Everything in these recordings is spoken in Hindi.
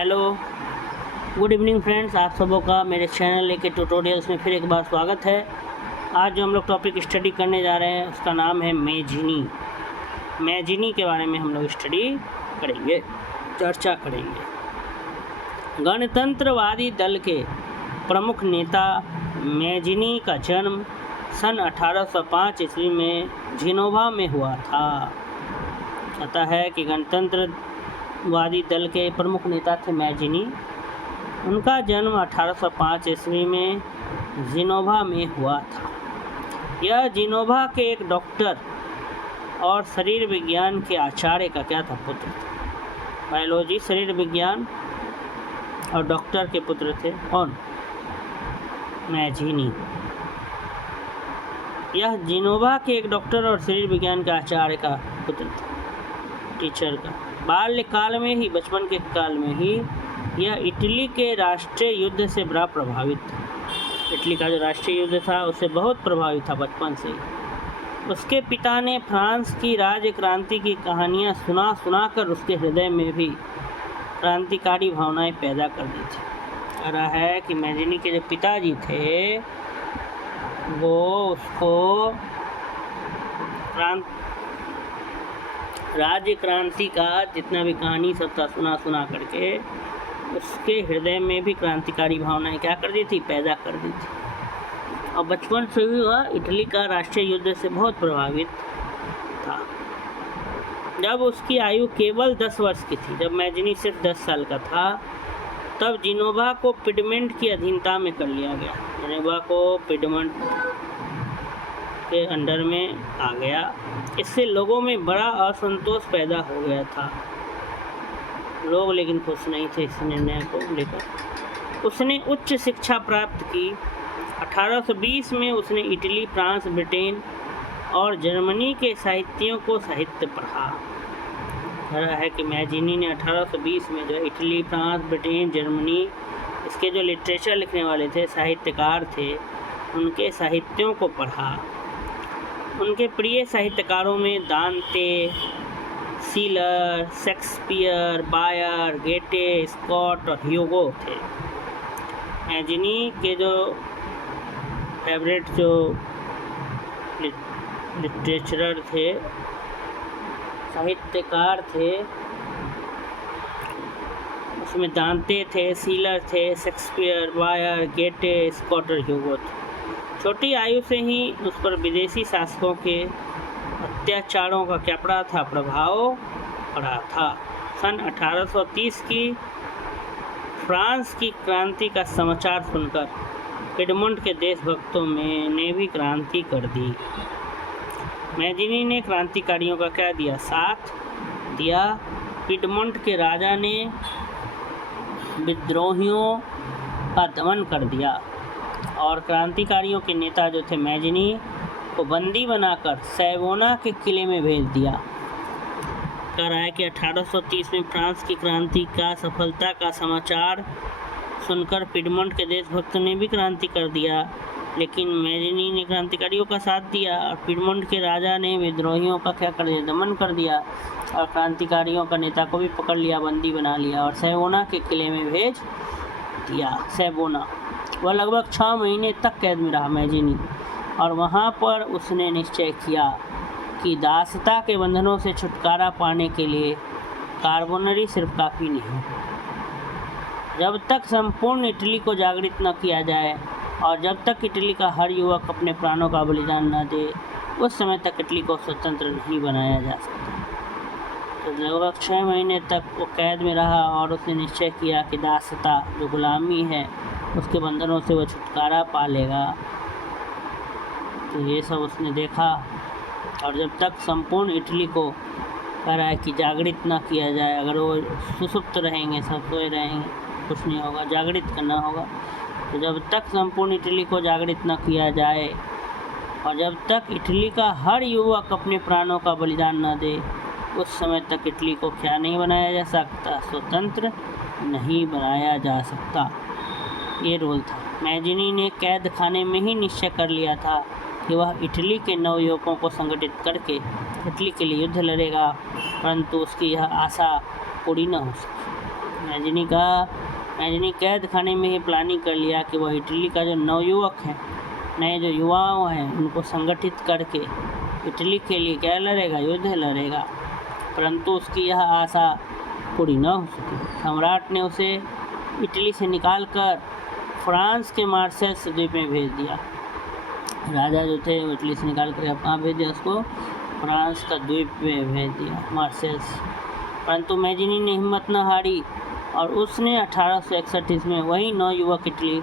Hello, good evening friends. आप सबों का मेरे चैनल के ट्यूटोरियल्स में फिर एक बार स्वागत है। आज जो हम लोग टॉपिक स्टडी करने जा रहे हैं उसका नाम है मेजिनी। मेजिनी के बारे में हम लोग स्टडी करेंगे, चर्चा करेंगे। गणतंत्रवादी दल के प्रमुख नेता मेजिनी का जन्म सन 1805 ईस्वी में जिनोवा में हुआ था। पता है कि गणतंत्रवादी दल के प्रमुख नेता थे मेजिनी। उनका जन्म 1805 ईस्वी में जिनोवा में हुआ था। यह जिनोवा के एक डॉक्टर और शरीर विज्ञान के आचार्य का क्या था, पुत्र था। बायोलॉजी, शरीर विज्ञान और डॉक्टर के पुत्र थे। कौन? मेजिनी। यह जिनोवा के एक डॉक्टर और शरीर विज्ञान के आचार्य का पुत्र था, टीचर का। बाल्यकाल में ही, बचपन के काल में ही यह इटली के राष्ट्रीय युद्ध से बड़ा प्रभावित था। इटली का जो राष्ट्रीय युद्ध था उससे बहुत प्रभावित था बचपन से ही। उसके पिता ने फ्रांस की राज्य क्रांति की कहानियाँ सुना कर उसके हृदय में भी क्रांतिकारी भावनाएं पैदा कर दी थी। कह रहा है कि मेजिनी के जो पिताजी थे वो उसको राज्य क्रांति का जितना भी कहानी सब था सुना करके उसके हृदय में भी क्रांतिकारी भावनाएं क्या कर दी थी, पैदा कर दी थी। और बचपन से ही वह इटली का राष्ट्रीय युद्ध से बहुत प्रभावित था। जब उसकी आयु केवल 10 वर्ष की थी, जब मेजिनी सिर्फ 10 साल का था, तब जिनोवा को पिडमेंट की अधीनता में कर लिया गया। जिनोवा को पिडमेंट के अंडर में आ गया। इससे लोगों में बड़ा असंतोष पैदा हो गया था। लोग लेकिन खुश नहीं थे इस निर्णय को लेकर। उसने उच्च शिक्षा प्राप्त की। 1820 में उसने इटली, फ्रांस, ब्रिटेन और जर्मनी के साहित्यों को साहित्य पढ़ा। कहा है कि मेजिनी ने 1820 में जो इटली, फ्रांस, ब्रिटेन, जर्मनी, इसके जो लिटरेचर लिखने वाले थे, साहित्यकार थे, उनके साहित्यों को पढ़ा। उनके प्रिय साहित्यकारों में दांते, सीलर, शेक्सपियर, बायर, गेटे, स्कॉट और ह्यूगो थे। मेजिनी के जो फेवरेट जो लिटरेचरर थे, साहित्यकार थे, उसमें दांते थे, सीलर थे, शेक्सपियर, बायर, गेटे, स्कॉट और ह्यूगो थे। छोटी आयु से ही उस पर विदेशी शासकों के अत्याचारों का क्या पड़ा था, प्रभाव पड़ा था। सन 1830 की फ्रांस की क्रांति का समाचार सुनकर पिडमोंट के देशभक्तों ने भी क्रांति कर दी। मेजिनी ने क्रांतिकारियों का क्या दिया, साथ दिया। पिडमोंट के राजा ने विद्रोहियों का दमन कर दिया और क्रांतिकारियों के नेता जो थे मेजिनी को बंदी बनाकर सैवोना के किले में भेज दिया। कह रहा है कि 1830 में फ्रांस की क्रांति का सफलता का समाचार सुनकर पिडमोंट के देशभक्तों ने भी क्रांति कर दिया, लेकिन मेजिनी ने क्रांतिकारियों का साथ दिया और पिडमोंट के राजा ने विद्रोहियों का क्या कर दिया, दमन कर दिया और क्रांतिकारियों का नेता को भी पकड़ लिया, बंदी बना लिया और सैवोना के किले में भेज दिया। सैवोना वह लगभग 6 महीने तक कैद में रहा मेजिनी, और वहाँ पर उसने निश्चय किया कि दासता के बंधनों से छुटकारा पाने के लिए कार्बोनरी सिर्फ काफ़ी नहीं। जब तक संपूर्ण इटली को जागृत न किया जाए और जब तक इटली का हर युवक अपने प्राणों का बलिदान न दे, उस समय तक इटली को स्वतंत्र नहीं बनाया जा सकता। तो लगभग 6 महीने तक वो कैद में रहा और उसने निश्चय किया कि दासता, जो गुलामी है, उसके बंधनों से वह छुटकारा पा लेगा। तो ये सब उसने देखा, और जब तक संपूर्ण इटली को कह रहा है कि जागृत ना किया जाए, अगर वो सुसुप्त रहेंगे, सब सोए रहेंगे, कुछ नहीं होगा, जागृत करना होगा। तो जब तक संपूर्ण इटली को जागृत न किया जाए और जब तक इटली का हर युवक अपने प्राणों का बलिदान न दे, उस समय तक इटली को क्या नहीं बनाया जा सकता, स्वतंत्र नहीं बनाया जा सकता। ये रोल था। मेजिनी ने कैद खाने में ही निश्चय कर लिया था कि वह इटली के नवयुवकों को संगठित करके इटली के लिए युद्ध लड़ेगा, परंतु उसकी यह आशा पूरी न हो सकी। मैजनी कैद खाने में ही प्लानिंग कर लिया कि वह इटली का जो नवयुवक है, नए जो युवाओं हैं, उनको संगठित करके इटली के लिए क्या लड़ेगा, युद्ध लड़ेगा। परंतु उसकी यह आशा पूरी न हो सकी। सम्राट ने उसे इटली से निकालकर फ्रांस के मार्सेल्स द्वीप में भेज दिया। राजा जो थे वो इटली से निकाल कर कहाँ भेज दिया, उसको फ्रांस का द्वीप में भेज दिया, मार्सेल्स। परंतु मैजिनी ने हिम्मत न हारी और उसने 1861 ईस्वी में वही नवयुवक इटली,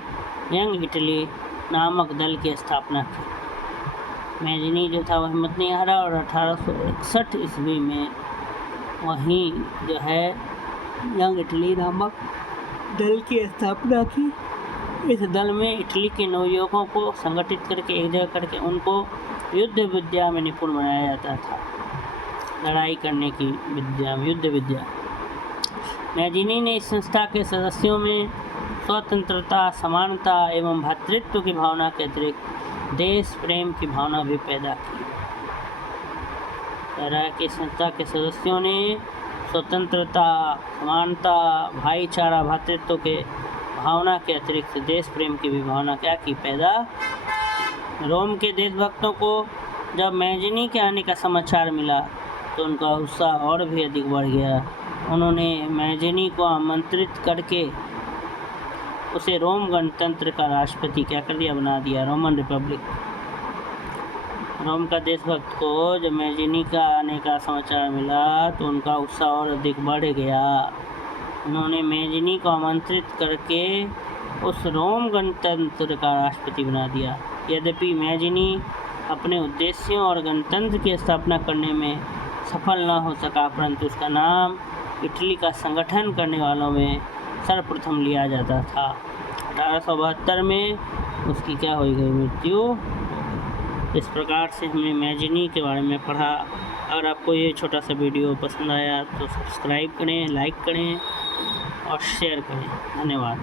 यंग इटली नामक दल की स्थापना की। मैजिनी जो था वह हिम्मत नहीं हारा और 1861 ईस्वी में वहीं जो है यंग इटली नामक दल की स्थापना की। इस दल में इटली के नवयुवकों को संगठित करके एक जगह करके उनको युद्ध विद्या में निपुण बनाया जाता था, लड़ाई करने की विद्या में, युद्ध विद्या। मैजिनी ने इस संस्था के सदस्यों में स्वतंत्रता, समानता एवं भ्रातृत्व की भावना के अतिरिक्त देश प्रेम की भावना भी पैदा की। कह रहा है कि संस्था के सदस्यों ने स्वतंत्रता, समानता, भाईचारा, भ्रातृत्व के भावना के अतिरिक्त देश प्रेम की भी भावना क्या की, पैदा। रोम के देशभक्तों को जब मैजिनी के आने का समाचार मिला तो उनका उत्साह और भी अधिक बढ़ गया। उन्होंने मैजिनी को आमंत्रित करके उसे रोम गणतंत्र का राष्ट्रपति क्या कर दिया, बना दिया, रोमन रिपब्लिक। रोम का देशभक्त को जब मैजिनी का आने का समाचार मिला तो उनका उत्साह और अधिक बढ़ गया। उन्होंने मैजिनी को आमंत्रित करके उस रोम गणतंत्र का राष्ट्रपति बना दिया। यद्यपि मैजिनी अपने उद्देश्यों और गणतंत्र की स्थापना करने में सफल न हो सका, परंतु उसका नाम इटली का संगठन करने वालों में सर्वप्रथम लिया जाता था। 1872 में उसकी क्या हो गई, मृत्यु। इस प्रकार से हमने मैजिनी के बारे में पढ़ा। अगर आपको ये छोटा सा वीडियो पसंद आया तो सब्सक्राइब करें, लाइक करें और शेयर करें। धन्यवाद।